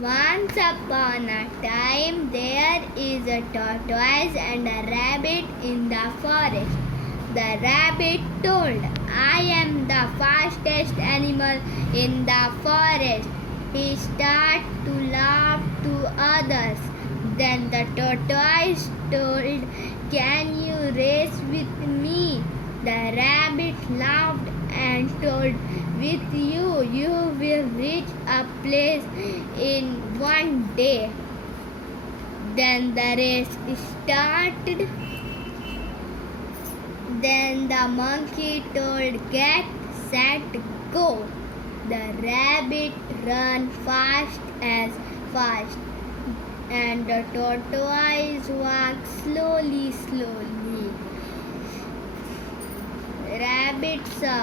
Once upon a time, there is a tortoise and a rabbit in the forest. The rabbit told, "I am the fastest animal in the forest." He started to laugh to others. Then the tortoise told, "Can you race with me?" The rabbit laughed and told, "With you, you will reach a place in one day." Then the race started. Then the monkey told, "Get, set, go." The rabbit ran fast, and the tortoise walked slowly. Rabbit saw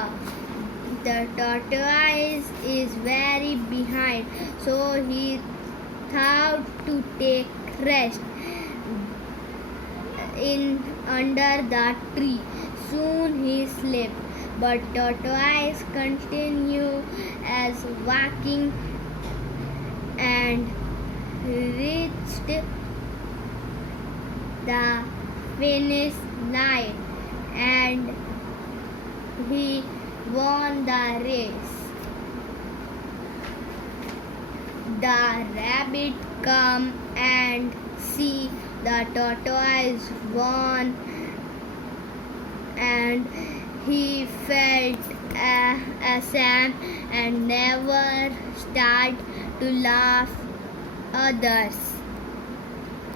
the tortoise is very behind, so he thought to take rest under the tree. Soon he slept, but tortoise continued as walking and reached the finish line, and he won the race. The rabbit come and see the tortoise won, and he felt ashamed and never started to laugh others.